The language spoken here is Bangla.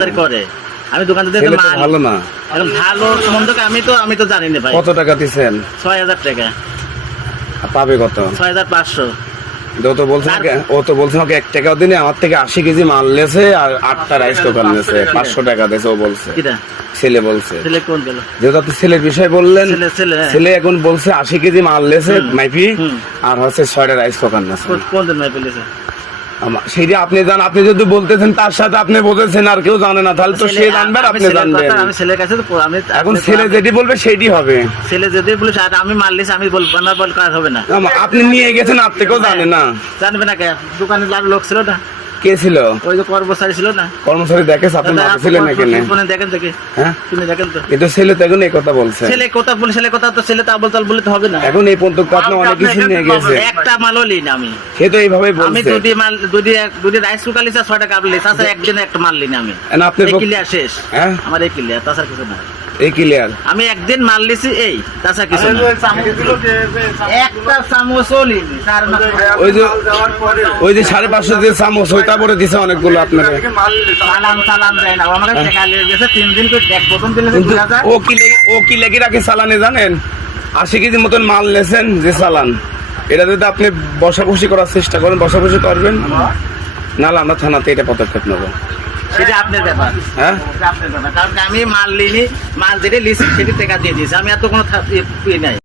বাজার করে। আমি দোকান থেকে ছেলে তো মাল ভালো না। এখন ভালো সম্বন্ধে আমি তো আমি তো জানি না ভাই। কত টাকা দিচ্ছেন ছয় হাজার টাকা। পাবে কত? ছয় হাজার পাঁচশো। ও তো বলছে ও তো বলছে আমাকে এক টাকাও দিনে আমার থেকে আশি কেজি মাল লেছে আর আটটা রাইস নেছে পাঁচশো টাকা দিয়েছে ও বলছে। ছেলে বলছে। যেহেতু আপনি ছেলের বিষয় বললেন ছেলে হ্যাঁ। ছেলে এখন বলছে আশি কেজি মাল লেছে মাইপি আর হচ্ছে ছয়টা রাইস কুকার নেছে কোন- কোন দিন মাই পেলেছে আমা- সেটা আপনি জান আপনি যদি বলতেছেন তার সাথে আপনি বলতেছেন আর কেউ জানে না তাহলে তো সে জানবেন জানবে আপনি জানবেন। আমি ছেলের কাছে তো আমি এখন ছেলে যেটি বলবে সেটি হবে। ছেলে যদি বলে আর আমি মারলিস আমি বলব না বল কাজ হবে না? আপনি নিয়ে গেছেন আপনি কেউ জানে না। জানবে না কে? দোকানে লোক ছিল না? কে ছিল? ওই যে কর্মচারী ছিল না? কর্মচারী দেখেছে? আপনি ফোনে দেখেন দেখে। হ্যাঁ? শুনে দেখেন তো। কিন্তু ছেলে তো এখন এই কথা বলছে। ছেলে কথা বলে ছেলে কথা তো ছেলে তা বলতে বলে তো হবে না। এখন এই পর্যন্ত আপনি অনেক কিছু নিয়ে গেছে। একটা মালও লিন আমি। সে তো এইভাবে আমি বলছে। দুটি মাল দুটি দুটি রাইস কুকার লিসা ছয়টা কাপ লিস আছে একদিনে একটা মাল লিনি আমি। এখন আপনি ক্লিয়ার শেষ। হ্যাঁ? আমার এই ক্লিয়ার তাছাড়া কিছু না এই ক্লিয়ার আমি একদিন মাল লিছি এই তাছাড়া কিছু না। একটা চামচও লিনি ওই যে ওই যে সাড়ে পাঁচশো যে চামচ ওইটা পরে দিছে অনেকগুলো আপনারা। চালান চালান না গেছে তিন দিন করে এক প্রথম ও কি লেগে ও কি লেগে রাখে চালানে জানেন? আশি কেজি মতন মাল নেছেন যে চালান। এটা যদি আপনি বসাবসি করার চেষ্টা করেন বসাবসি করবেন নাহলে আমরা থানাতে এটা পদক্ষেপ নেব। সেটা আপনার ব্যাপার। হ্যাঁ? আপনার ব্যাপার। কারণ আমি মাল নিইনি মাল যেটা লিস্ট সেটি টাকা দিয়ে দিয়েছি। আমি এত কোনো ইয়ে- ইয়ে নাই।